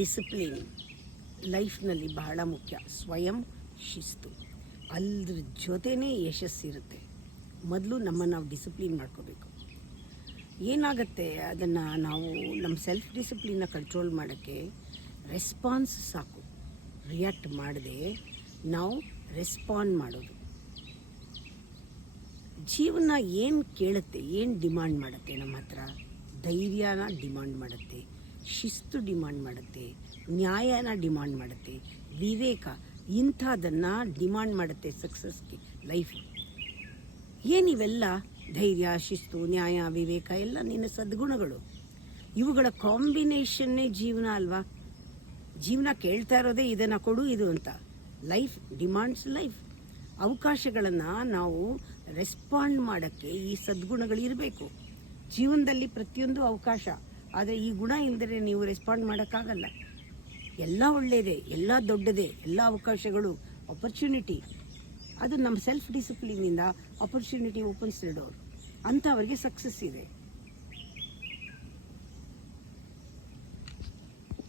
Discipline ಲೈಫ್ನಲ್ಲಿ ಬಹಳ ಮುಖ್ಯ. ಸ್ವಯಂ ಶಿಸ್ತು, ಅದ್ರ ಜೊತೆನೇ ಯಶಸ್ಸಿರುತ್ತೆ. ಮೊದಲು ನಮ್ಮನ್ನು ನಾವು ಡಿಸಿಪ್ಲಿನ್ ಮಾಡ್ಕೋಬೇಕು. ಏನಾಗುತ್ತೆ, ಅದನ್ನು ನಾವು ನಮ್ಮ ಸೆಲ್ಫ್ ಡಿಸಿಪ್ಲಿನ್ನ ಕಂಟ್ರೋಲ್ ಮಾಡೋಕ್ಕೆ ರೆಸ್ಪಾನ್ಸ್ ಸಾಕು. ರಿಯಾಕ್ಟ್ ಮಾಡದೆ ನಾವು ರೆಸ್ಪಾಂಡ್ ಮಾಡೋದು. ಜೀವನ ಏನು ಕೇಳುತ್ತೆ, ಏನು ಡಿಮಾಂಡ್ ಮಾಡುತ್ತೆ ನಮ್ಮ ಹತ್ರ? ಧೈರ್ಯನ ಡಿಮಾಂಡ್ ಮಾಡುತ್ತೆ, ಶಿಸ್ತು ಡಿಮಾಂಡ್ ಮಾಡುತ್ತೆ, ನ್ಯಾಯನ ಡಿಮಾಂಡ್ ಮಾಡುತ್ತೆ, ವಿವೇಕ ಇಂಥದನ್ನು ಡಿಮಾಂಡ್ ಮಾಡುತ್ತೆ ಸಕ್ಸಸ್ಗೆ ಲೈಫ್. ಏನಿವೆಲ್ಲ ಧೈರ್ಯ, ಶಿಸ್ತು, ನ್ಯಾಯ, ವಿವೇಕ ಎಲ್ಲ ನಿನ್ನ ಸದ್ಗುಣಗಳು. ಇವುಗಳ ಕಾಂಬಿನೇಷನ್ನೇ ಜೀವನ ಅಲ್ವಾ? ಜೀವನ ಕೇಳ್ತಾ ಇರೋದೇ ಇದನ್ನು ಕೊಡು ಇದು ಅಂತ. Life demands life. ಅವಕಾಶಗಳನ್ನು ನಾವು ರೆಸ್ಪಾಂಡ್ ಮಾಡೋಕ್ಕೆ ಈ ಸದ್ಗುಣಗಳು ಇರಬೇಕು. ಜೀವನದಲ್ಲಿ ಪ್ರತಿಯೊಂದು ಅವಕಾಶ, ಆದರೆ ಈ ಗುಣ ಇಲ್ಲದರೆ ನೀವು ರೆಸ್ಪಾಂಡ್ ಮಾಡೋಕ್ಕಾಗಲ್ಲ. ಎಲ್ಲ ಒಳ್ಳೆಯದೇ, ಎಲ್ಲ ದೊಡ್ಡದೇ, ಎಲ್ಲ ಅವಕಾಶಗಳು ಆಪರ್ಚುನಿಟಿ. ಅದು ನಮ್ಮ ಸೆಲ್ಫ್ ಡಿಸಿಪ್ಲಿನಿಂದ ಆಪರ್ಚುನಿಟಿ ಓಪನ್ಸ್ ಡೋರ್. ಅಂಥವ್ರಿಗೆ ಸಕ್ಸಸ್ ಇದೆ.